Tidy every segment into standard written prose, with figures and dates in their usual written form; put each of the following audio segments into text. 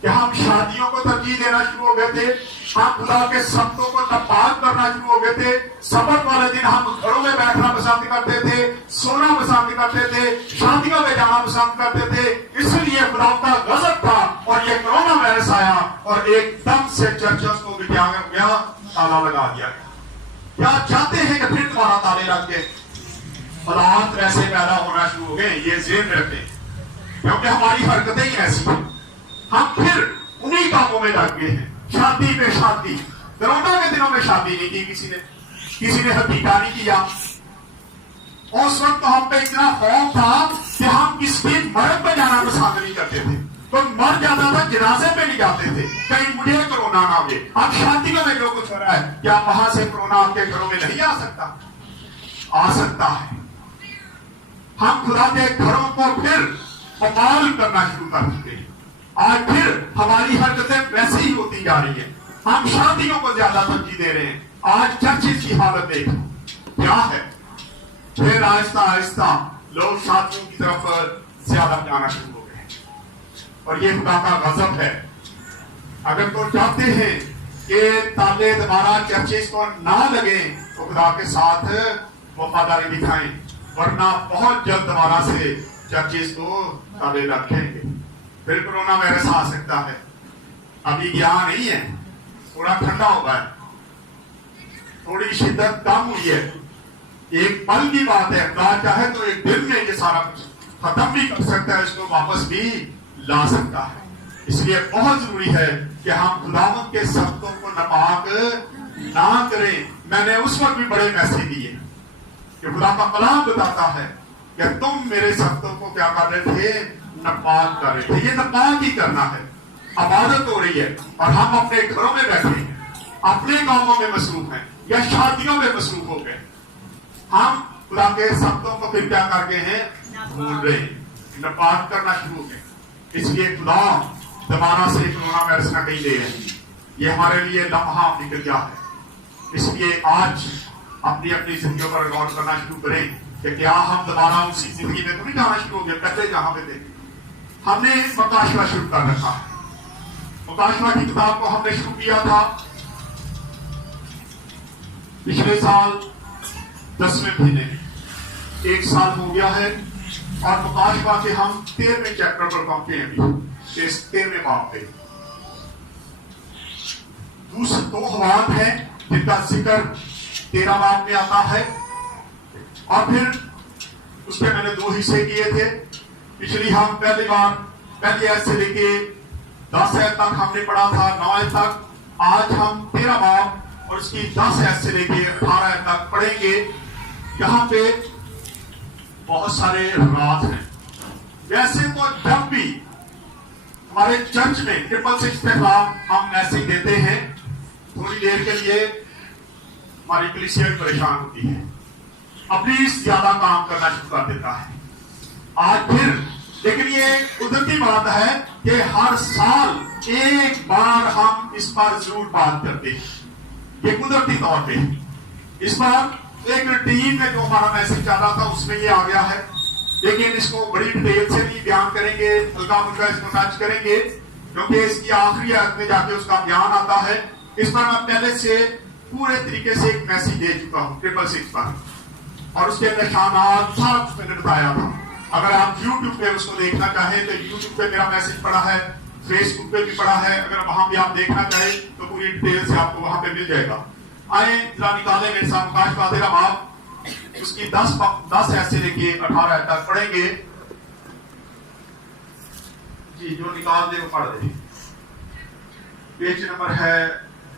کہ ہم شادیوں کو ترجیح دینا شروع ہو گئے تھے, ہم خدا کے سبتوں کو ناپاک کرنا شروع ہو گئے تھے. سبت والے دن ہم گھروں میں بیٹھنا پسند کرتے تھے, سونا پسند کرتے تھے, شادیوں میں جانا پسند کرتے تھے. اس لیے خدا کا غضب تھا اور یہ کرونا وائرس آیا اور ایک دم سے چرچز کو بھی کیا گیا, تالا لگا دیا. کیا چاہتے ہیں کہ پھر دوبارہ تالے لگ گئے؟ حالات ویسے پیدا ہونا شروع ہو گئے, یہ ذہن میں رکھیں, کیونکہ ہماری حرکتیں ہی ایسی ہیں. ہم پھر انہی کاموں میں لگ گئے ہیں. شادی پہ شادی, کرونا کے دنوں میں شادی نہیں کی کسی نے حقیقہ نہیں کیا. اس وقت تو ہم پہ اتنا خوف تھا کہ ہم کسی مرد پہ جانا پسند نہیں کرتے تھے. کوئی مر جاتا تھا جنازے پہ نہیں جاتے تھے, کہیں مجھے کرونا نہ آئے. اب شادیوں میں جو کچھ ہو رہا ہے, کیا وہاں سے کرونا آپ کے گھروں میں نہیں آ سکتا؟ آ سکتا ہے. ہم خدا کے گھروں کو پھر پمال کرنا شروع کر چکے ہیں. آج پھر ہماری حرکتیں ویسے ہی ہوتی جا رہی ہیں. ہم شادیوں کو زیادہ ترجیح دے رہے ہیں. آج چرچز کی حالت دیکھو کیا ہے. پھر آہستہ آہستہ لوگ شادیوں کی طرف زیادہ جانا شروع ہو گئے, اور یہ خدا کا غضب ہے. اگر تو چاہتے ہیں کہ تالے دوبارہ چرچز کو نہ لگے تو خدا کے ساتھ وفاداری دکھائیں, ورنہ بہت جلد دوبارہ سے چرچز کو تالے رکھیں گے. پھر کرونا وائرس آ سکتا ہے. ابھی گیا نہیں ہے, تھوڑا ٹھنڈا ہوا ہے, تھوڑی شدت کم ہوئی ہے. ایک پل کی بات ہے, خدا چاہے تو ایک دن میں یہ سارا کچھ ختم بھی کر سکتا ہے, اس کو واپس بھی لا سکتا ہے. اس لیے بہت ضروری ہے کہ ہم خداوند کے سبتوں کو ناپاک نہ کریں. میں نے اس وقت بھی بڑے میسج دیے کہ خدا کا کلام بتاتا ہے کہ تم میرے سبتوں کو کیا کر رہے تھے, ناپاک کر رہے تھے. یہ ناپاک ہی کرنا ہے. عبادت ہو رہی ہے اور ہم اپنے گھروں میں بیٹھے ہیں, اپنے کاموں میں مصروف ہیں یا شادیوں میں مصروف ہو گئے. ہم خدا کے سبتوں کو پھر کیا کر گئے ہیں, بھول رہے ہیں, ناپاک کرنا شروع ہو گئے. اس لیے خدا دوبارہ سے کرونا وائرس نہ کہیں دے رہے ہیں. یہ ہمارے لیے لمحہ نکل گیا ہے. اس لیے آج اپنی زندگیوں پر غور کرنا شروع کریں کہ کیا ہم دوبارہ اسی زندگی میں تو نہیں جانا شروع ہو گئے پہلے جہاں پہ تھے. ہم نے مکاشفہ شروع کر رکھا ہے. مکاشفہ کی کتاب کو ہم نے شروع کیا تھا پچھلے سال 10ویں مہینے, 1 سال ہو گیا ہے, اور مکاشفہ کے ہم 13ویں چیپٹر پر پہنچے ہیں. اس 13ویں باب پہ دوسرے 2 حوالات ہیں جن کا ذکر 13 باب میں آتا ہے, اور پھر اس کے میں نے 2 حصے کیے تھے. پچھلی ہم پہلی آیت سے لے کے 10 آیت تک ہم نے پڑھا تھا, 9 آیت تک. آج ہم 13 باب اور اس کی 10 آیت سے لے کے 18 آیت تک پڑھیں گے. یہاں پہ بہت سارے راز ہیں. ویسے تو جب بھی ہمارے چرچ میں 666 کے خلاف ہم میسج دیتے ہیں, تھوڑی دیر کے لیے ہماری کلیسیا بھی پریشان ہوتی ہے, اپنی زیادہ کام کرنا شروع کر دیتا ہے. آج پھر لیکن یہ قدرتی بات ہے کہ ہر سال ایک بار ہم اس پر ضرور بات کرتے ہیں. یہ قدرتی طور پہ اس بار ایک روٹین میں جو ہمارا میسج چل رہا تھا اس میں یہ آ گیا ہے, لیکن اس کو بڑی ڈیٹیل سے نہیں بیان کریں گے, ہلکا پھلکا اس کو ٹچ کریں گے, کیونکہ اس کی آخری آیت میں جا کے اس کا بیان آتا ہے. اس پر میں پہلے سے پورے طریقے سے ایک میسج دے چکا ہوں 666 پر, اور اس کے نشانات سارا کچھ میں نے بتایا تھا. اگر آپ یوٹیوب پہ اس کو دیکھنا چاہیں تو یوٹیوب پہ میرا میسج پڑا ہے, فیس بک پہ بھی پڑا ہے. اگر وہاں بھی آپ دیکھنا چاہیں تو پوری ڈیٹیل سے آپ کو وہاں پہ مل جائے گا. آئیں ذرا نکالیں میرے ساتھ مکاشفہ 13 باب, اس کی 10 ایسے لے کے 18 تک پڑھیں گے. جی جو نکال دے وہ پڑھ دے. پیج نمبر ہے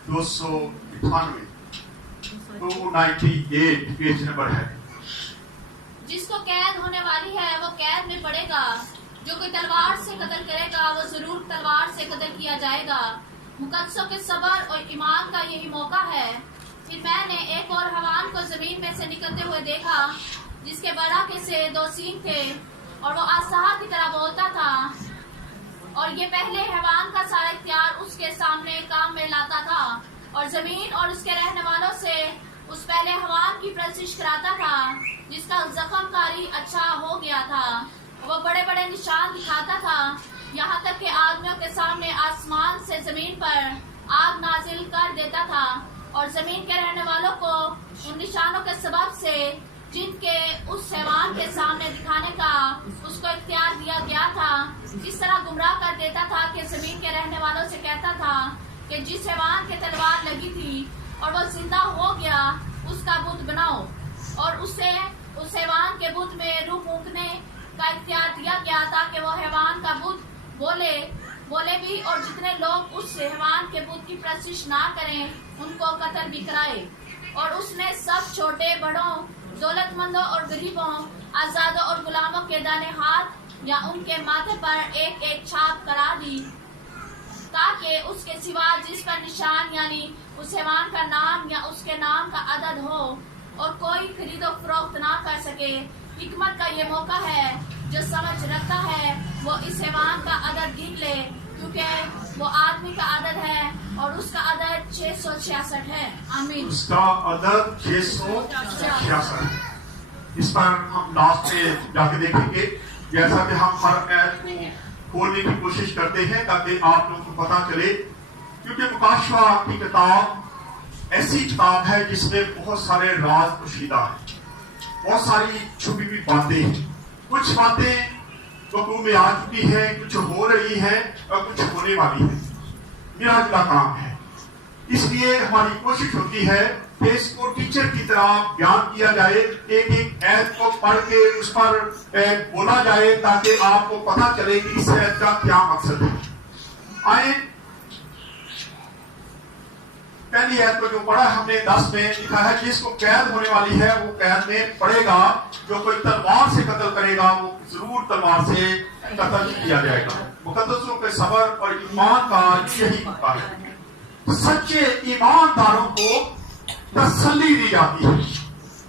298, 298 پیج نمبر ہے. جس کو قید ہونے والی ہے وہ قید میں پڑے گا, جو کوئی تلوار سے قتل کرے گا وہ ضرور تلوار سے قتل کیا جائے گا. مقدسوں کے صبر اور ایمان کا یہی موقع ہے. پھر میں نے ایک اور حیوان کو زمین میں سے نکلتے ہوئے دیکھا, جس کے براقے سے 2 سینگ تھے, اور وہ آسہا کی طرح بولتا تھا, اور یہ پہلے حیوان کا سارا اختیار اس کے سامنے کام میں لاتا تھا, اور زمین اور اس کے رہنے والوں سے اس پہلے حیوان کی پرستش کراتا تھا جس کا زخم کاری اچھا ہو گیا تھا. وہ بڑے بڑے نشان دکھاتا تھا, یہاں تک کہ آدمیوں کے سامنے जमीन पर आग नाजिल कर देता था और जमीन के रहने वालों को उन निशानों के सबब से जिनके उस हैवान के सामने दिखाने का उसको इख्तियार दिया गया था, इस तरह गुमराह कर देता था कि जमीन के रहने वालों से कहता था कि जिस हैवान के तलवार लगी थी और वो जिंदा हो गया, उसका बुत बनाओ, और उसे उस हैवान के बुत में रूह फूंकने का इख्तियार दिया गया ताकि वो हैवान का बुत बोले भी, और जितने लोग उस हैवान के बुत की प्रशिश ना करें उनको कत्ल भी कराए। और उसने सब छोटे बड़ों, दौलतमंदों और गरीबों, आजादों और गुलामों के दाने हाथ या उनके माथे पर एक एक छाप करा दी, ताकि उसके सिवा जिस पर निशान यानी उस हैवान का नाम या उसके नाम का अदद हो और कोई खरीदो फरोख्त ना कर सके। हिकमत का ये मौका है, जो समझ रखता है वो इस हैवान का अदद गिन ले, क्योंकि वो आदमी का अदद है और उसका अदद 666 है। आमीन। उसका अदद 666 है। इस पर हम लास्ट में जाके देखेंगे, जैसा कि हम हर ऐप को खोलने की कोशिश करते हैं ताकि आप लोगों को पता चले, क्योंकि मुकाशवा की किताब ऐसी किताब है जिसमें बहुत सारे राज पोशीदा है, बहुत सारी छुपी हुई बातें हैं। कुछ बातें वकूअ में आ चुकी है, कुछ हो रही है और कुछ होने वाली है। मेरा जुड़ा काम है, इसलिए हमारी कोशिश होती है कि इसको टीचर की तरह बयान किया जाए, एक एक ऐप को पढ़ के उस पर बोला जाए ताकि आपको पता चले कि इस ऐप का क्या मकसद है। आए पहली ऐप को जो पढ़ा हमने 10 में लिखा है, जिसको कैद होने वाली है वो कैद में पड़ेगा, जो कोई तलवार से कत्ल करेगा वो जरूर तलवार से कत्ल किया जाएगा। मुकद्दसों के सबर और ईमान का यही मौका है। सच्चे ईमानदारों को तसल्ली दी जाती है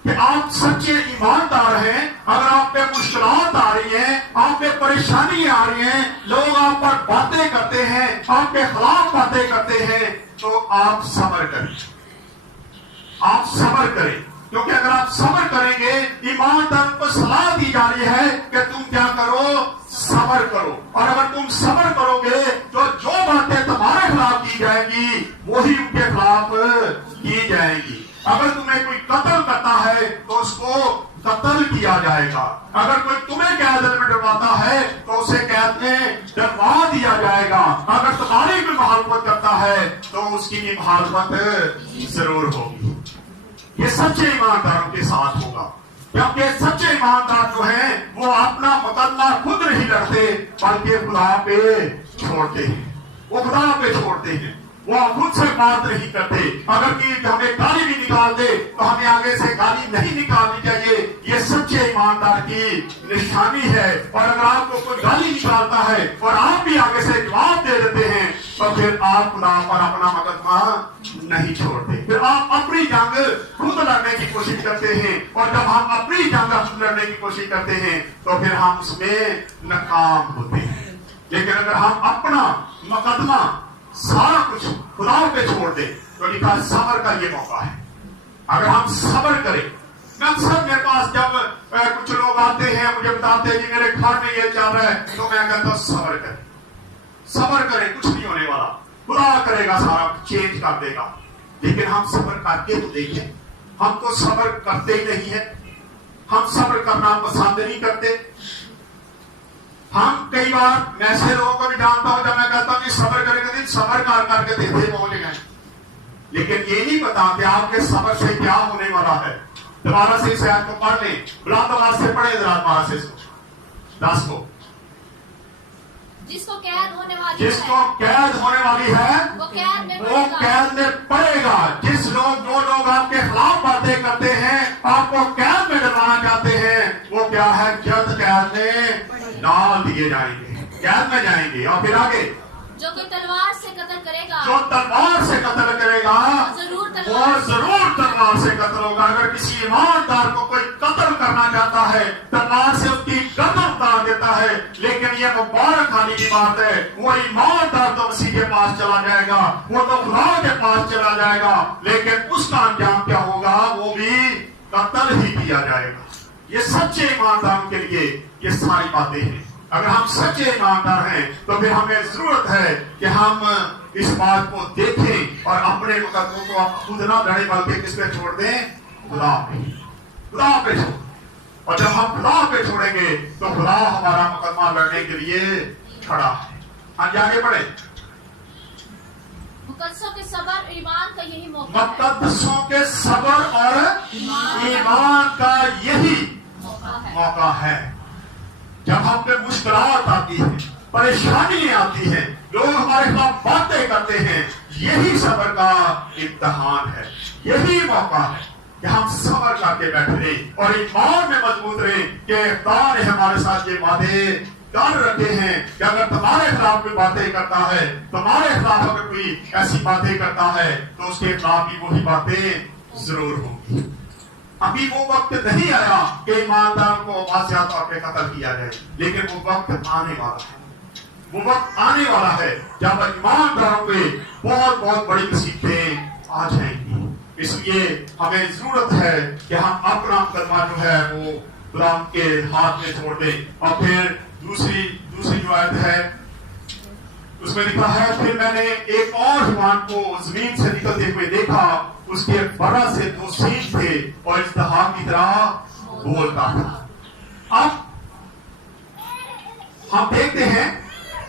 कि आप सच्चे ईमानदार हैं। अगर आप पे मुश्किलात आ रही हैं, आप पे परेशानी आ रही हैं, लोग आप पर बातें करते हैं, आपके खिलाफ बातें करते हैं, तो आप सब्र करें, आप सब्र करें, क्योंकि अगर आप सब्र करेंगे, ईमानदार को सलाह दी जा रही है कि तुम क्या करो, सब्र करो। और अगर तुम सब्र करोगे तो जो बातें तुम्हारे खिलाफ की जाएंगी वही उनके खिलाफ की जाएंगी। अगर तुम्हें कोई कत्ल करता है तो उसको कत्ल किया जाएगा। अगर कोई तुम्हें कैद में डरवाता है तो उसे कैद में डरवा दिया जाएगा। अगर तुम्हारी भी मुखालफत करता है तो उसकी भी मुखालफत जरूर होगी। ये सच्चे ईमानदारों के साथ होगा, क्योंकि सच्चे ईमानदार जो हैं वो अपना मुकदमा खुद नहीं लड़ते बल्कि खुदा पे छोड़ते हैं, वो खुदा पे छोड़ते हैं, वो खुद से बात नहीं करते। अगर कि हमें गाली भी निकाल दे तो हमें आगे से गाली नहीं निकालनी चाहिए। ये सच्चे ईमानदार की निशानी है। और अगर आपको कोई गाली निकालता है और आप भी आगे से जवाब दे देते हैं तो फिर आप खुदा पर अपना मुकदमा नहीं छोड़ते, फिर आप अपनी जंग खुद लड़ने की कोशिश करते हैं। और जब हम अपनी जंग खुद लड़ने की कोशिश करते हैं तो फिर हम उसमें नाकाम होते हैं। लेकिन अगर हम अपना मुकदमा सारा कुछ खुदा पे छोड़ दे तो लिखा सब्र का ये मौका है। अगर हम सब्र करें, अक्सर मेरे पास जब कुछ लोग आते हैं मुझे बताते हैं कि मेरे घर में ये चल रहा है, तो मैं कहता हूं सब्र करें, सब्र करें, कुछ नहीं होने वाला, खुदा करेगा, सारा चेंज कर देगा। लेकिन हम सब्र करके तो देखें, हम तो सब्र करते ही नहीं है, हम सब्र करना पसंद नहीं करते। हम कई बार मैं ऐसे लोगों को भी जानता हूं जब मैं कहता हूं कि सब्र करेंगे दिन सब्र करके देते बोले गए, लेकिन ये नहीं पता कि आपके सब्र से क्या होने वाला है। दोबारा से इस आयत को पढ़ लें, बुलंद आवाज से पढ़े दोबारा से इसको 10 को। जिसको कैद होने वाली है वो कैद में पड़ेगा। जो लोग आपके खिलाफ बातें करते हैं, आपको कैद में डलवाना चाहते हैं, वो क्या है, जल्द कैद में डाल दिए जाएंगे, कैद में जाएंगे। और फिर आगे, जो कोई तलवार से कत्ल करेगा, जो तलवार से कत्ल करेगा वो जरूर तलवार से कत्ल होगा। अगर किसी ईमानदार को कोई कत्ल करना चाहता है, तलवार से उसकी गर्दन उतार देता है, लेकिन यह मुबारक खाने की बात है, वो ईमानदार तो मसीह के पास चला जाएगा, वो तो खुदा के पास चला जाएगा, लेकिन उसका अंजाम क्या होगा, वो भी कत्ल ही किया जाएगा। ये सच्चे ईमानदारों के लिए ये सारी बातें हैं। अगर हम सच्चे ईमानदार हैं तो फिर हमें जरूरत है कि हम इस बात को देखें और अपने मुकदमों को आप खुद ना लड़े बल्कि किस पे छोड़ दें? खुदा पे छोड़। और जब हम खुदा पे छोड़ेंगे तो खुदा हमारा मुकदमा लड़ने के लिए खड़ा है। हम आगे बढ़े। मुकद्दसों के सबर और ईमान का यही मौका है। मुकद्दसों के सबर और ईमान का यही मौका है। जब हम पे मुश्किलात आती है, परेशानियां आती हैं, लोग हमारे खिलाफ बातें करते हैं, यही सबर का इम्तिहान है, यही मौका है कि हम सबर करके बैठे और ईमान में मजबूत रहे कि खुदा ने हमारे साथ ये वादे कर रखे हैं कि अगर तुम्हारे खिलाफ कोई बातें करता है, तुम्हारे खिलाफ अगर कोई ऐसी बातें करता है तो उसके खिलाफ भी वही बातें जरूर होंगी। अभी वो वक्त नहीं आया कि ईमानदार को वाज़िया तौर पे कत्ल किया जाए, लेकिन वो वक्त आने वाला है। वो वक्त आने वाला है जब ईमानदारों पे बहुत बहुत बड़ी मुसीबतें आ जाएंगी। इसलिए हमें जरूरत है कि हम अपना मुकदमा जो है वो खुदा के हाथ में छोड़ दें। और फिर दूसरी जो आयत है उसमें लिखा है, फिर मैंने एक और जवान को जमीन से निकलते हुए देखा, उसके बरा से 2 सींग थे और इज़्दिहार की तरह बोलता था। अब हम देखते हैं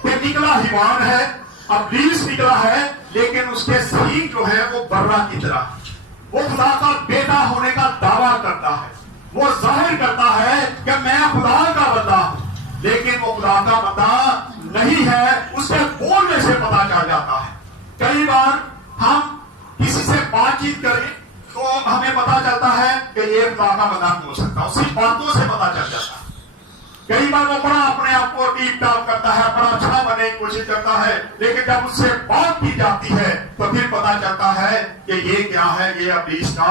कि निकला हिवान है, इब्लीस निकला है, लेकिन उसके सींग जो है वो बर्रा की तरह, वो खुदा का बेटा होने का दावा करता है, वो जाहिर करता है कि मैं खुदा का बंदा हूं, लेकिन वो खुदा का बंदा नहीं है, उसके बोलने से पता चल जाता है। कई बार हम किसी से बातचीत करें तो हमें पता चलता है कि ये खुदा का बंदा नहीं हो सकता, उसकी बातों से पता चल जाता है। कई बार वो बड़ा अपने आप को टीप टाप करता है, बड़ा अच्छा बनने की कोशिश करता है, लेकिन जब उससे बात की जाती है तो फिर पता चलता है कि ये क्या है, ये इब्लीस का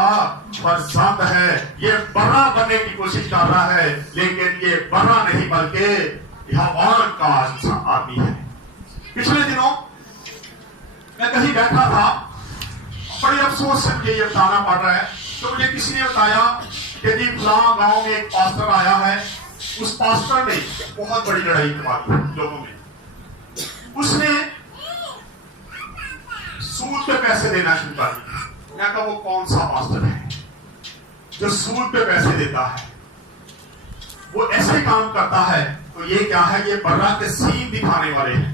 फर्जंद है, ये बड़ा बनने की कोशिश कर रहा है, लेकिन ये बड़ा नहीं बल्कि हवान का आदमी है। पिछले दिनों मैं कहीं बैठा था, बड़े अफसोस से मुझे ये बताना पड़ रहा है, तो मुझे किसी ने बताया कि जी फलां गांव में एक पास्टर आया है, उस पास्टर ने बहुत बड़ी लड़ाई करवाई लोगों में। उसने सूद पे पैसे देना शुरू कर दिया। मैं कहा वो कौन सा पास्टर है जो सूद पे पैसे देता है? वो ऐसे काम करता है तो ये क्या है, ये बर्रा के सीन दिखाने वाले हैं,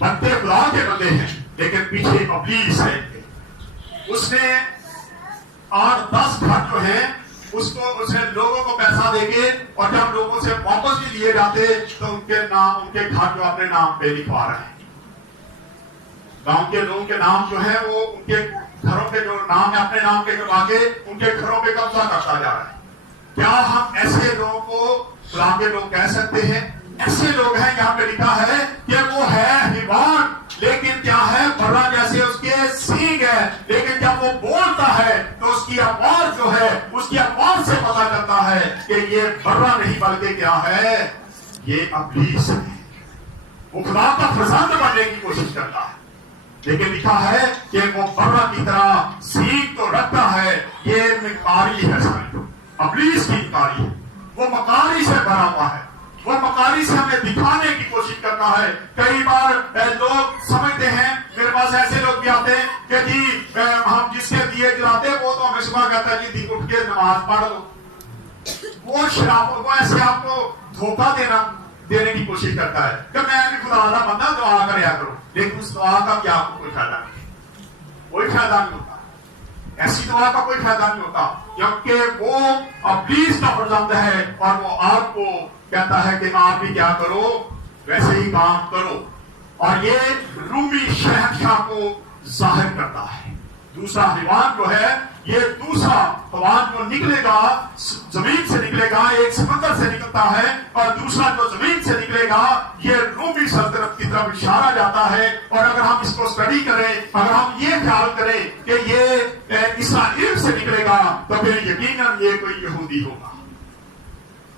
बंदे खुदा के बंदे हैं, लेकिन पीछे इब्लीस है। उसने 8-10 घर जो है उसने लोगों को पैसा देके, और जब लोगों से वापस भी लिए जाते तो उनके नाम, उनके घर जो अपने नाम पे लिखवा रहे हैं। गांव के लोगों के नाम जो है वो उनके घरों के जो नाम है अपने नाम पे करवा के उनके घरों पे कब्जा करता जा रहा है। क्या हम ऐसे लोगों को खुदा के लोग कह सकते हैं? ऐसे लोग हैं, यहाँ पे लिखा है कि वो है हिवान, लेकिन क्या है, बर्रा जैसे उसके सींग है, लेकिन जब वो बोलता है तो उसकी आवाज जो है, उसकी आवाज से पता चलता है कि ये बर्रा नहीं बल्कि क्या है, ये इब्लीस है। वो खुदा का फर्जंद बनने की कोशिश करता है, लेकिन लिखा है कि वो बर्रा की तरह सींग तो रखता है, ये मकारी है, इब्लीस की मकारी है, वो मकारी से भरा हुआ है, वो मकारी से हमें दिखाने की कोशिश करता है। कई बार लोग समझते हैं, मेरे पास ऐसे लोग भी आते हैं कि जी हम जिसके दिए जलाते हैं वो तो हमें सुबह कहता है जी उठ के नमाज पढ़ लो। वो शराब, वो ऐसे आपको धोखा देने की कोशिश करता है कि मैं भी खुदा वाला बंदा, दुआ करया करो, लेकिन उस दुआ का भी आपको कोई फायदा नहीं, कोई फायदा नहीं होता। ऐसी दुआ का कोई फायदा नहीं होता, क्योंकि वो इब्लीस का फर्जंद है और वो आपको कहता है कि आप भी क्या करो, वैसे ही काम करो। और ये रूमी शहंशाह को जाहिर करता है। दूसरा हिवान जो है, ये दूसरा हिवान जो निकलेगा जमीन से निकलेगा, एक समंदर से निकलता है, और दूसरा जो जमीन से निकलेगा ये रूमी सल्तनत की तरफ इशारा जाता है। और अगर हम इसको स्टडी करें, अगर हम ये ख्याल करें कि ये इस्राएल से निकलेगा, तो फिर यकीनन ये कोई यहूदी होगा,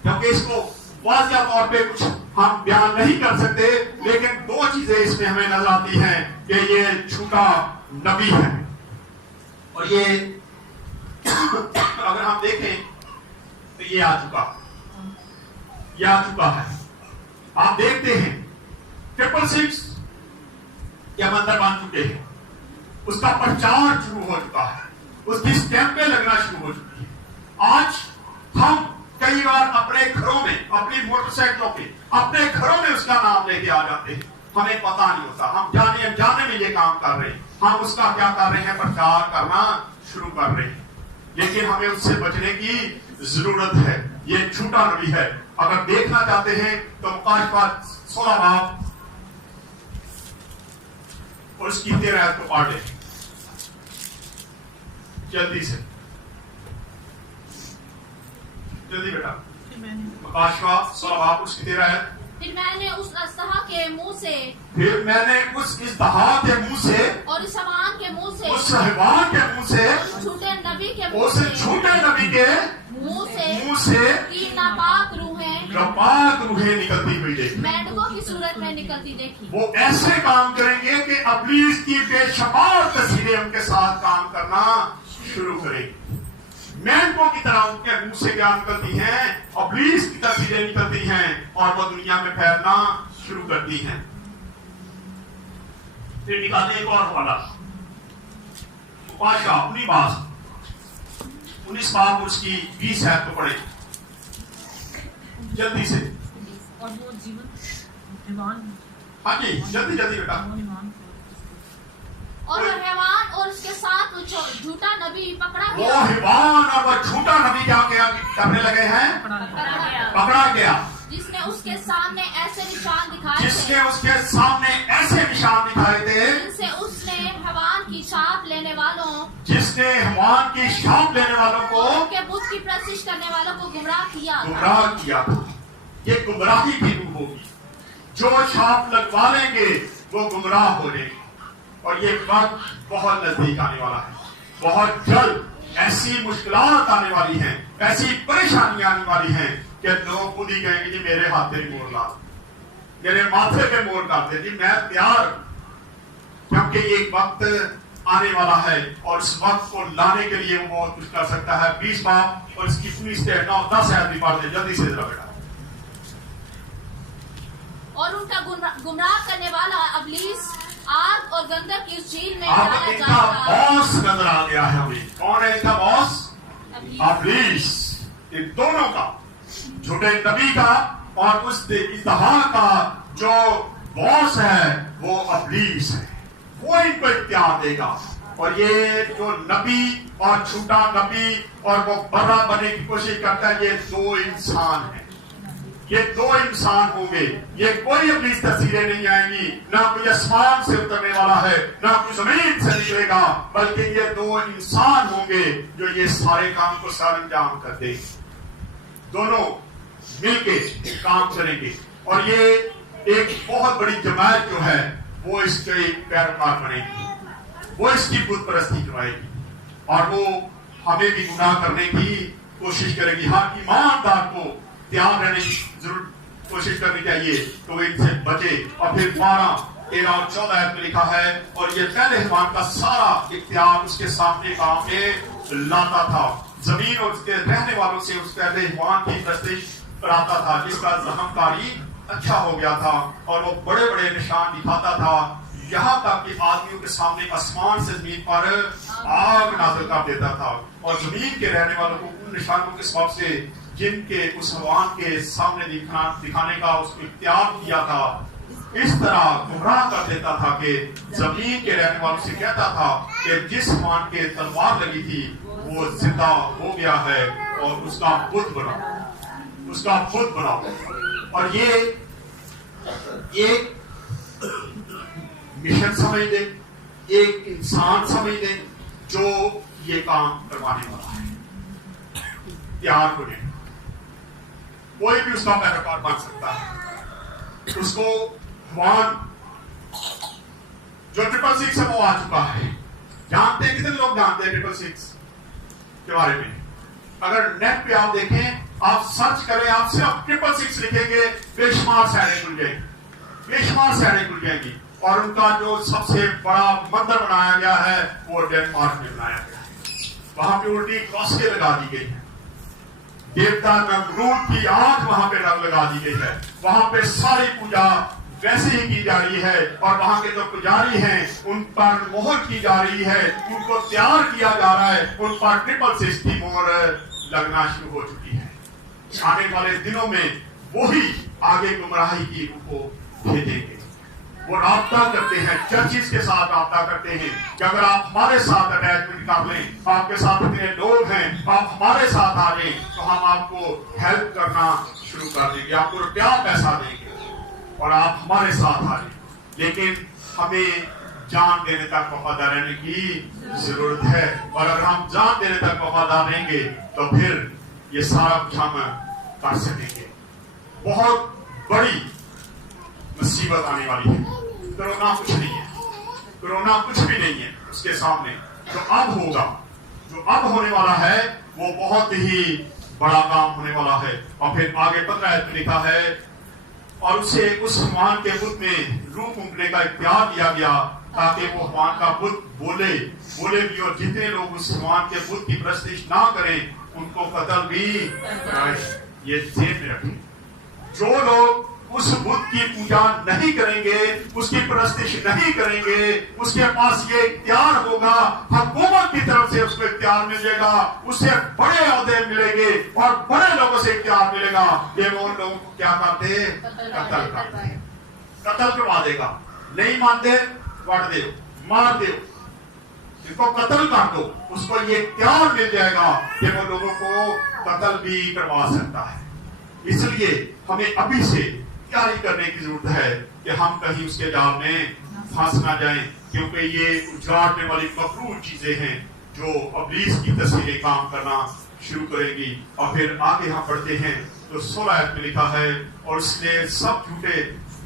क्योंकि इसको वाज़िया तौर पे कुछ हम बयान नहीं कर सकते, लेकिन 2 चीजें इसमें हमें नजर आती हैं कि ये झूठा नबी है। और ये अगर हम देखें तो ये आ चुका है। आप देखते हैं 666 के हम अंदर मान चुके हैं, उसका प्रचार शुरू हो चुका है, उसकी स्टैंपें लगना शुरू हो चुकी है। आज हम कई बार अपने घरों में, अपनी मोटरसाइकिलों पे, अपने घरों में उसका नाम लेके आ जाते हैं, हमें पता नहीं होता, हम जाने अनजाने में ये काम कर रहे हैं, हम उसका क्या कर रहे हैं, प्रचार करना शुरू कर रहे हैं। लेकिन हमें उससे बचने की जरूरत है। ये झूठा नबी है। अगर देखना चाहते हैं तो मुकाशफात 16 बाब और उसकी 13 आयत को पढ़ लें जल्दी से, जल्दी बेटा। मुकाशफात 16 बाब उसकी 13 आयत। फिर मैंने उस अस्तहा के मुंह से, फिर मैंने उस इस्तहा के मुंह से, और इस हवान के मुंह से, उस हैवान के मुंह से, उस झूठे नबी के मुंह उस से, झूठे नबी के मुंह से की नापाक रूहें, नापाक रूहें निकलती हुई देखी। मेंढकों की सूरत में निकलती देखी। वो ऐसे काम करेंगे कि इब्लीस की बेशुमार तस्वीरें उनके साथ काम करना शुरू करेंगी। मेंढकों की तरह उनके मुंह से क्या निकलती हैं, इब्लीस की तस्वीरें निकलती हैं और वो दुनिया में फैलना शुरू करती हैं। फिर निकालने एक और हवाला, बादशाह अपनी बात 19 बाब उसकी 20 आयत को पढ़े जल्दी से। और वो जीवन, हाँ जी, जल्दी जल्दी बेटा। और वो हैवान और उसके साथ वो झूठा नबी पकड़ा वो गया, हैवान और वो झूठा नबी क्या करने लगे हैं, पकड़ा गया, जिसने उसके सामने ऐसे निशान दिखाए जिसने थे, उसके सामने ऐसे निशान दिखाए थे, जिनसे उसने हैवान की छाप लेने वालों, जिसने हैवान की छाप लेने वालों को, उनके बुत की प्रशिश करने वालों को गुमराह किया। गुमराह किया था। ये गुमराही की रूह होगी। जो छाप लगवा लेंगे वो गुमराह हो जाएंगे। और ये वक्त बहुत नजदीक आने वाला है, बहुत जल्द ऐसी मुश्किलात आने वाली हैं, ऐसी परेशानियां आने वाली हैं कि लोग खुद ही कहेंगे जी मेरे हाथ पे मोर ला, मेरे माथे पे मोर डाल दे, जी मैं तैयार, क्योंकि एक वक्त आने वाला है और इस वक्त को लाने के लिए वो बहुत कुछ कर सकता है। 20 बाब और इसकी 19 से 9 10 आयत भी पढ़ दे जल्दी से जरा बेटा। और उनका गुमराह करने वाला इब्लीस आग और गंधक की उस झील में अब डाला इनका जाएगा। बॉस नजर आ गया है हमें। कौन है इनका बॉस? इब्लीस। इन दोनों का, झूठे नबी का और उस इज़्तिहा का जो बॉस है वो इब्लीस है। वो इनको इख्तियार देगा। और ये जो नबी और झूठा नबी और वो बड़ा बनने की कोशिश करता है, ये दो इंसान है। ये दो इंसान होंगे। ये कोई अपनी तस्वीरें नहीं आएंगी, ना कोई आसमान से उतरने वाला है, ना कोई जमीन से निकलेगा, बल्कि ये दो इंसान होंगे जो ये सारे काम को सरअंजाम कर देंगे। दोनों मिलके काम करेंगे और ये एक बहुत बड़ी जमात जो है वो इसके पैरोकार बनेगी, वो इसकी बुत परस्ती करवाएगी और वो हमें भी गुनाह करने की कोशिश करेगी। हाँ, ईमानदार को ध्यान रहने की जरूर कोशिश करनी चाहिए तो वो इनसे बचे। और फिर 12, 13 और 14 में लिखा है और ये पहले हैवान का सारा इख्तियार उसके सामने काम में लाता था, जमीन और उसके रहने वालों से उस पहले हैवान की प्रस्तिश कराता था, जिसका जहमकारी अच्छा हो गया था और वो बड़े बड़े निशान दिखाता था, यहाँ तक कि आदमियों के सामने आसमान से जमीन पर आग नाज़िल कर देता था और जमीन के रहने वालों को उन निशानों के सबब से जिनके उस हैवान के सामने दिखाने का उसको इख्तियार किया था, इस तरह गुमराह कर देता था कि जमीन के रहने वालों से कहता था कि जिस हैवान के तलवार लगी थी वो जिंदा हो गया है और उसका बुत बनाओ, उसका बुत बनाओ। और ये एक मिशन समझ ले, एक इंसान समझ ले जो ये काम करवाने वाला है। तैयार हो जाए, कोई भी उसका पैरोकार बन सकता है। उसको हैवान जो 666 है वो आ चुका है। जानते हैं कितने लोग जानते हैं 666 के बारे में? अगर नेट पे आप देखें, आप सर्च करें, आप सिर्फ 666 लिखेंगे, बेशुमार साइडें खुल जाएंगी, बेशुमार साइडें खुल जाएंगी। और उनका जो सबसे बड़ा मंदिर बनाया गया है वो डेनमार्क में बनाया गया है। वहां पे उल्टी क्रॉसें लगा दी गई है। देवता नमरूद की आंख वहां पे लगा दी गई है। वहां पे सारी पूजा वैसे ही की जा रही है और वहां के जो पुजारी हैं उन पर मोहर की जा रही है, उनको तैयार किया जा रहा है, उन पर 666 मोहर लगना शुरू हो चुकी है। आने वाले दिनों में वही आगे गुमराही की को भेजेंगे। वो राब्ता करते हैं, चर्चिस के साथ राब्ता करते हैं कि अगर आप हमारे साथ अटैचमेंट कर लें, आपके साथ इतने लोग हैं, आप हमारे साथ आ जाएं तो हम आपको हेल्प करना शुरू कर देंगे, आपको रुपया पैसा देंगे और आप हमारे साथ आ जाएं। लेकिन हमें जान देने तक वफादार रहने की जरूरत है और अगर हम जान देने तक वफादार रहेंगे तो फिर ये सारा कुछ हम कर सकेंगे। बहुत बड़ी मुसीबत आने वाली है। कोरोना कुछ नहीं है, कोरोना कुछ भी नहीं है उसके सामने। जो अब होगा, जो अब होने वाला है वो बहुत ही बड़ा काम होने वाला है। और फिर आगे 15 आयत में लिखा है और उसे उस हनुमान के बुत में रूप उंगने का इख्तियार दिया गया ताकि वो हनुमान का बुत बोले भी और जितने लोग उस हनुमान के बुत की प्रस्तिश ना करें उनको कत्ल भी कराए। ये ध्यान में रखें, जो लोग उस बुत की पूजा नहीं करेंगे, उसकी प्रस्तिश नहीं करेंगे, उसके पास ये इख्तियार होगा, हुकूमत की तरफ से उसको इख्तियार मिलेगा, उससे बड़े ओहदे मिलेंगे और बड़े लोगों से इख्तियार मिलेगा। ये वो लोगों को क्या करते, कत्ल करवा देगा। नहीं मानते वड़ दो, मार दो, इनको कत्ल कर दो, उसको ये इख्तियार मिल जाएगा कि वो लोगों को कत्ल भी करवा सकता है। इसलिए हमें अभी से तैयारी करने की जरूरत है कि हम कहीं उसके जाल में फंस ना जाएं, क्योंकि ये उजाड़ने वाली मकरूह चीजें हैं जो इब्लीस की तस्वीरें काम करना शुरू करेंगी। और फिर आगे हम बढ़ते हैं तो 16 आयत में लिखा है और उसने सब झूठे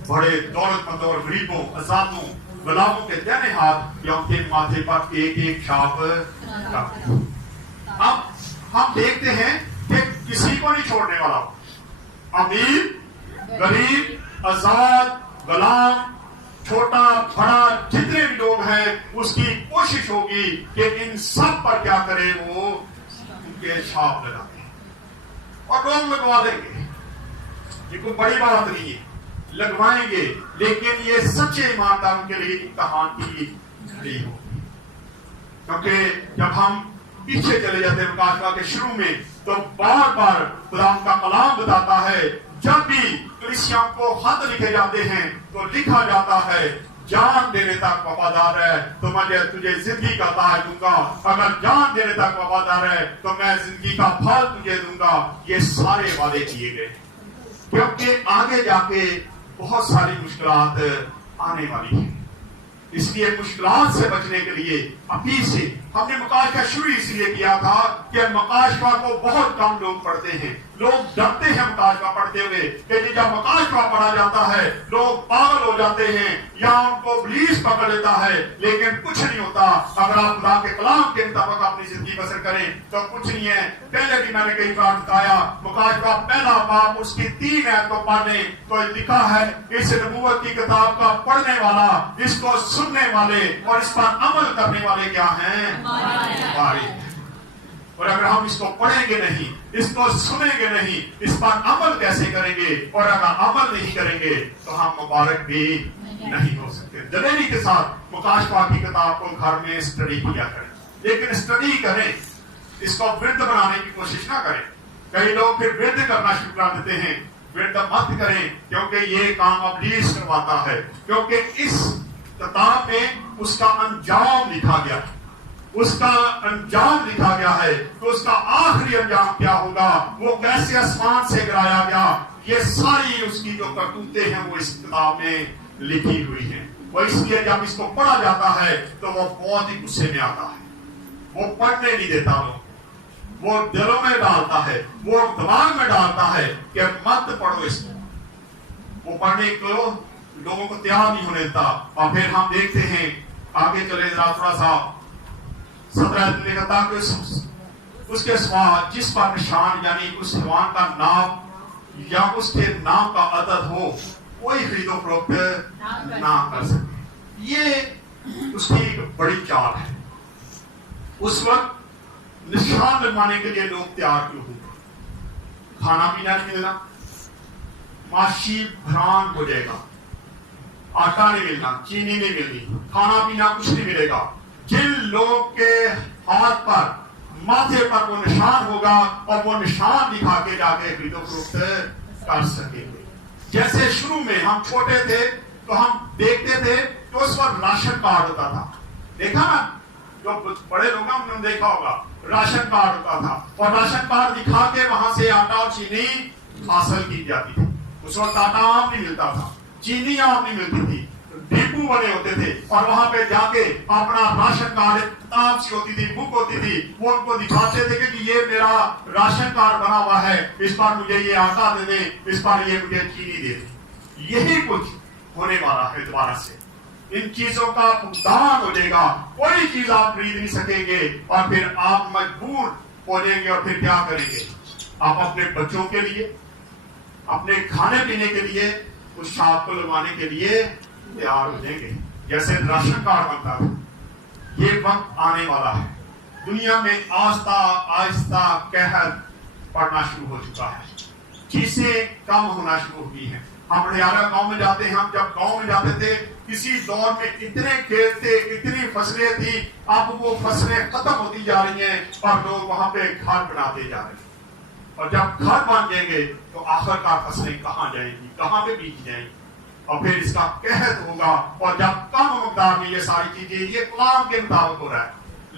बड़े दौलतमंदों और गरीबों, आजादों, गुलामों के दाहिने हाथ या उनके माथे पर एक एक छाप रख दी। अब हम देखते हैं कि किसी को नहीं छोड़ने वाला, अमीर, गरीब, आजाद, गुलाम, छोटा बड़ा जितने भी लोग हैं उसकी कोशिश होगी कि इन सब पर क्या करे, वो उनके छाप लगा दें और लोग लगवा देंगे। ये कोई बड़ी बात नहीं है, लगवाएंगे, लेकिन ये सच्चे ईमानदारों के लिए इम्तिहान की घड़ी होगी। क्योंकि जब हम पीछे चले जाते हैं मुकाशवा के शुरू में तो बार बार खुदा का कलाम बताता है, जब भी कलीसिया को खत लिखे जाते हैं तो लिखा जाता है जान देने तक वफादार है तो मैं तुझे जिंदगी का ताज दूंगा, अगर जान देने तक वफादार है तो मैं जिंदगी का फल तुझे दूंगा। ये सारे वादे किए गए क्योंकि आगे जाके बहुत सारी मुश्किलात आने वाली है। इसलिए मुश्किलात से बचने के लिए अभी से हमने मुकाशवा शुरू इसलिए किया था कि मुकाशवा को बहुत कम लोग पढ़ते हैं, लोग डरते हैं मुकाशवा पढ़ते हुए कि जब मुकाशवा पढ़ा जाता है लोग पागल हो जाते हैं या उनको इब्लीस पकड़ लेता है। लेकिन कुछ नहीं होता, अगर आप खुदा के कलाम के मुताबिक अपनी जिंदगी बसर करें तो कुछ नहीं है। पहले भी मैंने कई बार बताया, मुकाशवा पहला बाप उसकी 3 आयत को पढ़ने तो लिखा है, इस नबूवत की किताब का पढ़ने वाला, इसको सुनने वाले और इस पर अमल करने वाले क्या हैं, हमारे। और अगर हम इसको पढ़ेंगे नहीं, इसको सुनेंगे नहीं, इस पर अमल कैसे करेंगे? और अगर अमल नहीं करेंगे तो हम मुबारक भी नहीं हो सकते। दलेरी के साथ मुकाशवा की किताब को घर में स्टडी किया करें, लेकिन स्टडी करें, इसको वृद्ध बनाने की कोशिश ना करें। कई लोग फिर वृद्ध करना शुरू कर देते हैं, वृद्ध मत करें क्योंकि ये काम इब्लीस करवाता है। क्योंकि इस किताब में उसका अंजाम लिखा गया, उसका अंजाम लिखा गया है तो उसका आखिरी अंजाम क्या होगा, वो कैसे आसमान से गिराया गया, ये सारी उसकी जो करतूतें हैं वो इस किताब में लिखी हुई हैं। वो इसलिए जब इसको पढ़ा जाता है तो वो बहुत ही गुस्से में आता है, वो पढ़ने नहीं देता, वो दिलों में डालता है, वो दिमाग में डालता है कि मत पढ़ो इसको। वो पढ़ने को लोगों को तैयार नहीं होने देता। और फिर हम देखते हैं आगे चले जरा थोड़ा सा 17 लिखता कि उसके सिवा जिस पर निशान यानी उस भगवान का नाम या उसके नाम का अदद हो कोई खरीदो फरोख्त ना कर सके। ये उसकी एक बड़ी चाल है। उस वक्त निशान लगवाने के लिए लोग तैयार क्यों हुए? کھانا پینا نہیں ملنا, معاشی بحران ہو جائے گا, آٹا نہیں ملنا, چینی نہیں ملنی, کھانا پینا کچھ نہیں ملے گا. جن لوگوں کے ہاتھ پر ماتھے پر وہ نشان ہوگا اور وہ نشان دکھا کے جا کے خرید و فروخت کر سکیں گے. جیسے شروع میں ہم چھوٹے تھے تو ہم دیکھتے تھے تو اس پر راشن کارڈ ہوتا تھا, دیکھا نا, جو بڑے لوگ ہم نے دیکھا ہوگا راشن کارڈ ہوتا تھا اور راشن کارڈ دکھا کے وہاں سے آٹا اور چینی حاصل کی جاتی تھی. اس وقت آٹا عام نہیں ملتا تھا, چینی عام نہیں ملتی تھی, ڈپو بنے ہوتے تھے اور وہاں پہ جا کے اپنا راشن کارڈ کتاب سی ہوتی تھی, بک ہوتی تھی, وہ ان کو دکھاتے تھے کہ یہ میرا راشن کارڈ بنا ہوا ہے, اس پر مجھے یہ آٹا دے دیں, اس پر یہ مجھے چینی دے دیں. یہی کچھ ہونے والا ہے دوبارہ سے. ان چیزوں کا فقدان ہو جائے گا, کوئی چیز آپ خرید نہیں سکیں گے اور پھر آپ مجبور ہو جائیں گے. اور پھر کیا کریں گے؟ آپ اپنے بچوں کے لیے, اپنے کھانے پینے کے لیے, اس شاپ کو لگوانے کے لیے تیار ہو جائیں گے جیسے راشن کارڈ بنتا تھا. یہ وقت آنے والا ہے. دنیا میں آہستہ آہستہ قحط پڑنا شروع ہو چکا ہے, چیزیں کم ہونا شروع ہو گئی ہیں. ہم ہریانہ گاؤں میں جاتے ہیں, ہم جب گاؤں میں جاتے تھے کسی دور میں اتنے کھیت تھے, اتنی فصلیں تھی, اب وہ فصلیں ختم ہوتی جا رہی ہیں اور لوگ وہاں پہ گھر بناتے جا رہے ہیں. اور جب گھر بن جائیں گے تو آخر کار فصلیں کہاں جائیں گی, کہاں پہ بیچ جائیں گی, اور پھر اس کا قحط ہوگا. اور جب کم مقدار میں یہ ساری چیزیں, یہ قرآن کے مطابق ہو رہا ہے,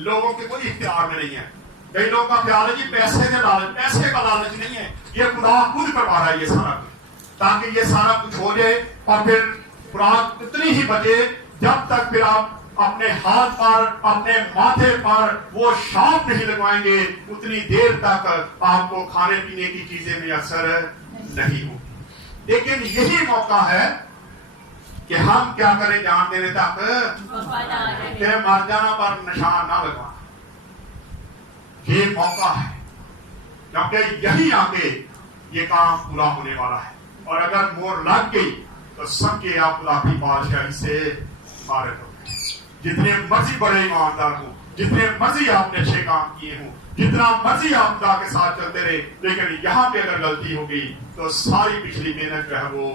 لوگوں کے کوئی اختیار میں نہیں ہے. کئی لوگوں کا خیال ہے جی پیسے کا لالچ, پیسے کا لالچ نہیں ہے, یہ خدا خود کروا رہا ہے یہ سارا کچھ, تاکہ یہ سارا کچھ ہو جائے اور پھر خوراک اتنی ہی بچے جب تک پھر آپ اپنے ہاتھ پر, اپنے ماتھے پر وہ شاپ نہیں لگوائیں گے, اتنی دیر تک آپ کو کھانے پینے کی چیزیں میں اثر نہیں ہوگی. لیکن یہی موقع ہے کہ ہم کیا کریں, جان دینے تک کہ مر جانا پر نشان نہ لگوانا. یہ موقع ہے کیونکہ یہی آگے یہ کام پورا ہونے والا ہے. اور اگر مور لگ گئی تو سمجھے آپ خدا کی بادشاہی سے فارغ ہو گئے. جتنے مرضی بڑے ایماندار ہوں, جتنے مرضی آپ نے اچھے کام کیے ہوں, جتنا مرضی آپ خدا کے ساتھ چلتے رہے, لیکن یہاں پہ اگر غلطی ہو گئی تو ساری پچھلی محنت جو ہے وہ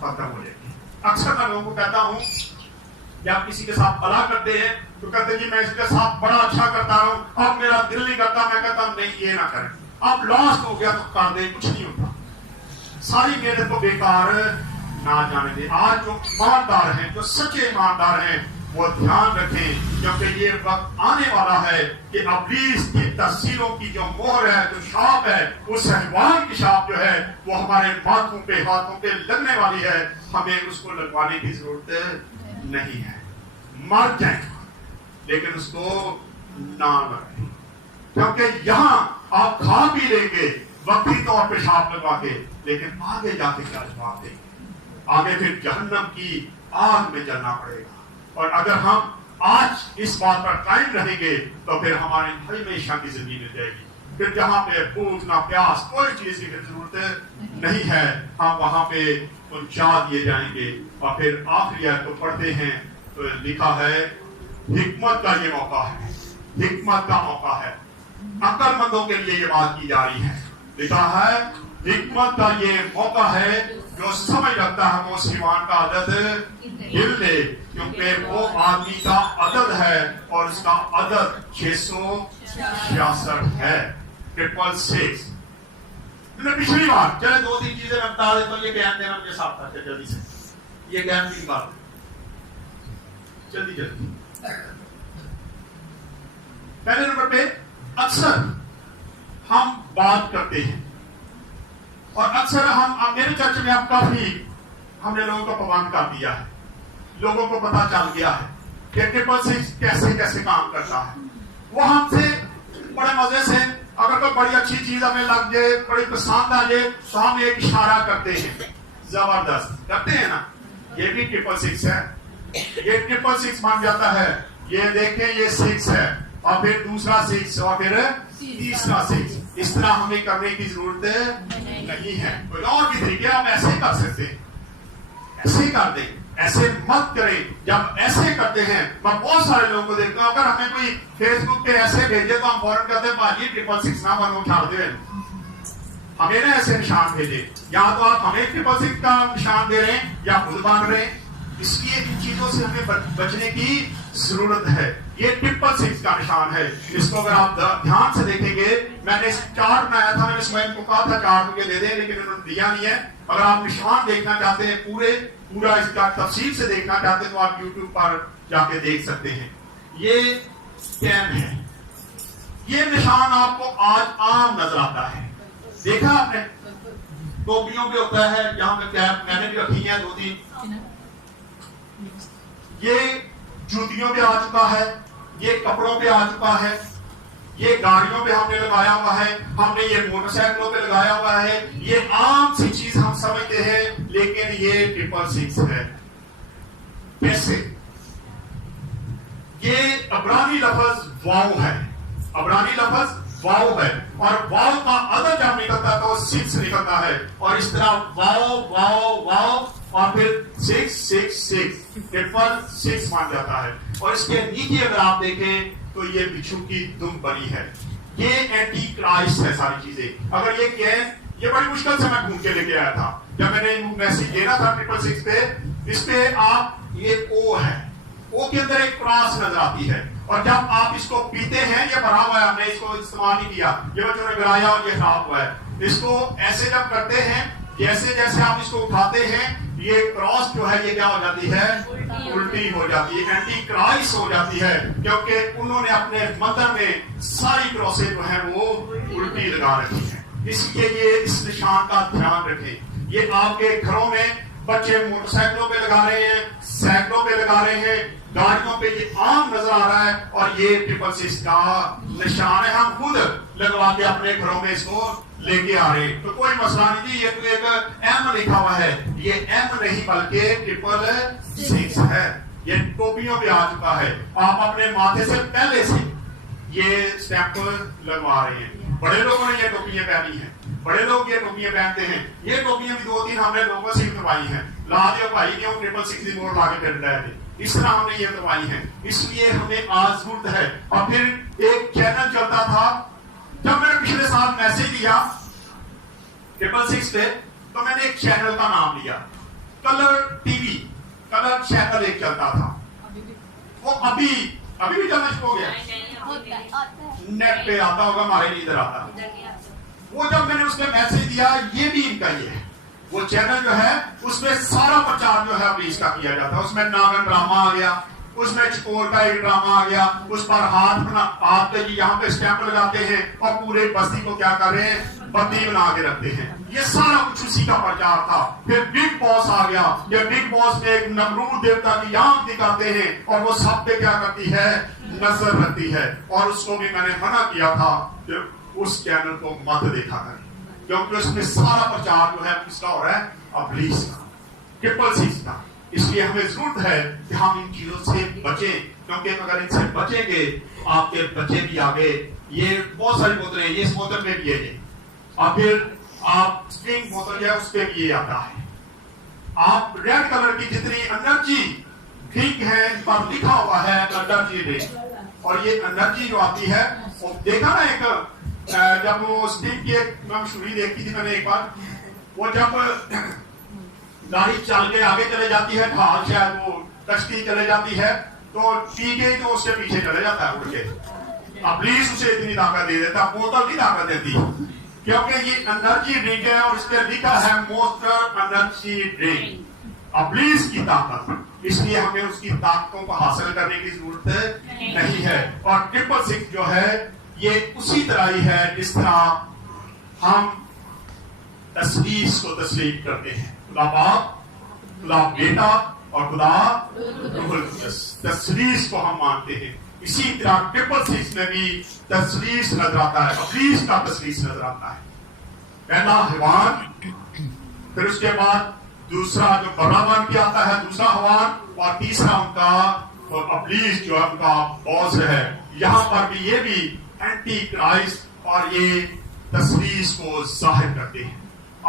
ختم ہو جائے گی. اکثر میں لوگوں کو کہتا ہوں جب کسی کے ساتھ بھلا کرتے ہیں تو کہتے ہیں جی میں اس کے ساتھ بڑا اچھا کرتا ہوں, اب میرا دل نہیں کرتا. میں کہتا ہوں نہیں, یہ نہ کریں, اب لاسٹ ہو گیا تو کر دیں, کچھ نہیں ہوتا, ساری محنت کو بیکار نہ جانے دیں. آج جو ایماندار ہیں, جو سچے ایماندار ہیں, وہ دھیان رکھیں کیونکہ یہ وقت آنے والا ہے کہ ابلیس کی تفسیروں کی جو مہر ہے, جو شاپ ہے, اس حیوان کی شاپ جو ہے وہ ہمارے ماتھوں پہ, ہاتھوں پہ لگنے والی ہے. ہمیں اس کو لگوانے کی ضرورت نہیں ہے. مر جائیں لیکن اس کو نہ لگائیں, کیونکہ یہاں آپ کھا بھی لیں گے وقتی طور پہ شاپ لگوا کے, لیکن آگے جا کے کیا جواب دیں گے؟ آگے پھر جہنم کی آگ میں جلنا پڑے گا. اور اگر ہم آج اس بات پر قائم رہیں گے تو پھر ہماری ہمیشہ کی زندگی مل جائے گی. پھر جہاں پہ بھوک نہ پیاس, کوئی چیز کی ضرورت نہیں ہے, ہم وہاں پہ پہنچا دیے جائیں گے. اور پھر آخری آیت کو پڑھتے ہیں تو لکھا ہے حکمت کا یہ موقع ہے, حکمت کا موقع ہے. عقل مندوں کے لیے یہ بات کی جا رہی ہے. لکھا ہے حکمت کا یہ موقع ہے, جو سمجھ رکھتا ہے وہ اس حیوان کا عدد گر لے, کیونکہ وہ آدمی کا عدد ہے اور اس کا عدد 666 ہے. 666. پچھلی بار چلے 2-3 چیزیں میں بتا دیتا ہوں. یہ گیم دینا مجھے صاف تھا جلدی سے, یہ گیم 3 بار جلدی. پہلے نمبر پہ اکثر ہم بات کرتے ہیں اور اکثر ہم میرے چرچ میں اب کافی ہم نے لوگوں کو پابند کر دیا ہے. لوگوں کو پتا چل گیا ہے کہ 666 کیسے کیسے کام کرتا ہے. وہ ہم سے بڑے مزے سے اگر کوئی بڑی اچھی چیز ہمیں لگ جائے, بڑی پسند آ جائے تو ہم ایک اشارہ کرتے ہیں, زبردست کرتے ہیں نا, یہ بھی 666 ہے, یہ 666 بن جاتا ہے. یہ دیکھیں یہ 6 ہے اور پھر دوسرا 6 اور پھر تیسرا 6. اس طرح ہمیں کرنے کی ضرورت نہیں ہے. کوئی اور بھی طریقے آپ ایسے کر سکتے ہیں, ایسے کر دیں, ایسے مت کریں. جب ایسے کرتے ہیں میں بہت سارے لوگوں کو دیکھتا ہوں, اگر ہمیں کوئی فیس بک پہ ایسے بھیجے تو ہم فوراً کہتے ہیں بھاجی 666 نہ بنو چھاڑ دے. ہمیں نہ ایسے نشان بھیجے. یا تو آپ ہمیں 666 کا نشان دے رہے ہیں یا خود باندھ رہے ہیں. اس لیے ان چیزوں سے ہمیں بچنے کی ضرورت ہے. یہ 666 کا نشان ہے. اس کو اگر آپ دھیان سے دیکھیں گے, میں نے چارٹ بنایا تھا, میں نے اسماعیل کو کہا تھا چارٹ مجھے دے دیں, لیکن انہوں نے دیا نہیں ہے. اگر آپ نشان دیکھنا چاہتے ہیں پورا اس کا تفصیل سے دیکھنا چاہتے ہیں تو آپ یوٹیوب پر جا کے دیکھ سکتے ہیں. یہ کیپ ہے. یہ نشان آپ کو آج عام نظر آتا ہے. دیکھا آپ نے ٹوپیوں پہ ہوتا ہے, یہاں پہ کیپ میں نے بھی رکھی ہیں 2-3. یہ جوتیوں پہ آ چکا ہے, یہ کپڑوں پہ آ چکا ہے, یہ گاڑیوں پہ ہم نے لگایا ہوا ہے, ہم نے یہ موٹر سائیکلوں پہ لگایا ہوا ہے. یہ عام سی چیز ہم سمجھتے ہیں, لیکن یہ 666 ہے. کیسے؟ یہ عبرانی لفظ واو ہے. عبرانی لفظ واو ہے, اور واو کا عدد جب نکلتا ہے تو 6 نکلتا ہے, اور اس طرح واو واو واو اور پھر 666 666 مان جاتا ہے. اور اس کے نیچے اگر آپ دیکھیں تو یہ بچھو کی دم بنی ہے. یہ اینٹی کرائسٹ ہے ساری چیزیں. اگر یہ کہیں, یہ بڑی مشکل سے میں ڈھونڈ کے لے کے آیا تھا جب میں نے میسج دینا تھا 666 پہ. اس پہ آپ یہ او ہے, او کے اندر ایک کراس نظر آتی ہے, اور جب آپ اس کو پیتے ہیں, یہ بھرا ہوا ہے, ہم نے اس کو استعمال نہیں کیا, یہ بچوں نے گرایا اور یہ خراب ہوا ہے. اس کو ایسے جب کرتے ہیں, جیسے جیسے آپ اس کو اٹھاتے ہیں, یہ کراس جو ہے یہ کیا ہو جاتی ہے, الٹی ہو جاتی ہے, اینٹی کرائسٹ ہو جاتی ہے, کیونکہ انہوں نے اپنے مندر میں ساری کراسیں جو ہیں وہ الٹی لگا رکھی ہیں. اس لیے یہ اس نشان کا دھیان رکھیں. یہ آپ کے گھروں میں بچے موٹر سائیکلوں پہ لگا رہے ہیں, سائیکلوں پہ لگا رہے ہیں, گاڑیوں پہ یہ عام نظر آ رہا ہے, اور یہ 666 کا نشان ہے. ہم خود لگوا کے اپنے گھروں میں اس کو لے کے آ رہے ہیں, تو کوئی مسئلہ نہیں جی. یہ تو ایک ایم لکھا ہوا ہے, یہ ایم نہیں بلکہ 666 ہے. یہ ٹوپیوں پہ آ چکا ہے. آپ اپنے ماتھے سے پہلے سے یہ اسٹیمپ لگوا رہے ہیں. بڑے لوگوں نے یہ ٹوپیاں پہنی ہیں, بڑے لوگ یہ ٹوپیاں پہنتے ہیں. یہ ٹوپیاں بھی 2-3 ہم نے لوگوں سے کروائی ہیں. لا دیو بھائی نے 666 بورڈ لا کے پھر رہے تھے, اس طرح ہم نے یہ کروائی ہیں. اس لیے ہمیں آج ضرورت ہے. اور پھر ایک چینل چلتا تھا, جب میں نے پچھلے سال میسج دیا 666 پہ, تو میں نے ایک چینل کا نام لیا colour T V. Colour channel ایک چلتا تھا, وہ ابھی بھی چلنا شروع ہو گیا. نیٹ پہ آتا ہوگا, ہمارے لیے ادھر آتا. وہ جب میں نے اس پہ میسج دیا, یہ بھی ان کا ہی ہے. وہ چینل جو ہے اس میں سارا پرچار جو ہے ابلیس کا کیا جاتا ہے. اس میں ناگن ڈرامہ آ گیا, اس میں چکور کا ایک ڈرامہ آ گیا, اس پر ہاتھ پہ یہاں پہ اسٹیمپ لگاتے ہیں اور پورے بستی کو کیا کر رہے ہیں, بندی بنا کے رکھتے ہیں. یہ سارا کچھ اسی کا پرچار تھا. پھر بگ باس آ گیا. یہ بگ باس میں ایک نمرود دیوتا کی آنکھ دکھاتے ہیں, اور وہ سب پہ کیا کرتی ہے, نظر رکھتی ہے. اور اس کو بھی میں نے منع کیا تھا کہ اس چینل کو مت دیکھا کریں, کیونکہ اس میں سارا پرچار جو ہے کس کا ہو رہا ہے, ابلیس کا, 666 کا. اس لیے ہمیں ضرورت ہے کہ ہم ان چیزوں سے بچیں, کیونکہ اگر ان سے بچیں گے تو آپ کے بچے بھی آگے. یہ بہت ساری بوتلیں, یہ اس بوتل میں بھی ہے, اور پھر آپ اسپرنگ بوتل جو ہے اس پہ بھی یہ آتا ہے. آپ ریڈ کلر کی جتنی انرجی ڈرنک ہے ان پر لکھا ہوا ہے انرجی ڈرنک, اور یہ انرجی جو آتی ہے وہ دیکھا نا, ایک جب وہ اسٹیم کی ایک مشہوری دیکھی تھی میں نے ایک بار, وہ جب گاڑی چل کے آگے چلے جاتی ہے, ڈھال شاید وہ کشتی چلے جاتی ہے, تو پی کے تو اس کے پیچھے چلے جاتا ہے اڑ کے. ابلیس اسے اتنی طاقت دے دیتا, بوتل کی طاقت دیتی, کیونکہ یہ انرجی ڈرنک ہے اور اس پہ لکھا ہے مونسٹر انرجی ڈرنک, ابلیس کی طاقت. اس لیے ہمیں اس کی طاقتوں کو حاصل کرنے کی ضرورت نہیں ہے. اور 666 جو ہے یہ اسی طرح ہی ہے جس طرح ہم تثلیث کو تسلیم کرتے ہیں, خدا باپ, خدا بیٹا اور خدا روح القدس. تثلیث کو ہم مانتے ہیں. اسی طرح 666 میں بھی تثلیث نظر آتا ہے, ابلیس کا تثلیث نظر آتا ہے. پہلا حیوان, پھر اس کے بعد دوسرا جو بڑا بن کے آتا ہے دوسرا حیوان, اور تیسرا ان کا ابلیس جو ان کا باس ہے. یہاں پر بھی یہ بھی اینٹی کرائسٹ اور یہ تثلیث کو ظاہر کرتے ہیں.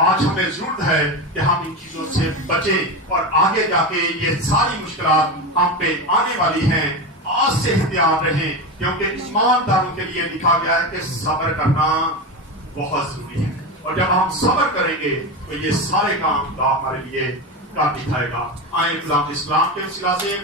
آج ہمیں ضرورت ہے کہ ہم ان چیزوں سے بچیں, اور آگے جا کے یہ ساری مشکلات ہم پہ آنے والی ہیں. آج سے احتیاط رہیں, کیونکہ ایمانداروں کے لیے لکھا گیا ہے کہ صبر کرنا بہت ضروری ہے. اور جب ہم صبر کریں گے تو یہ سارے کام خدا ہمارے لیے کر دکھائے گا. آئیں اسلام کے وسیلہ سے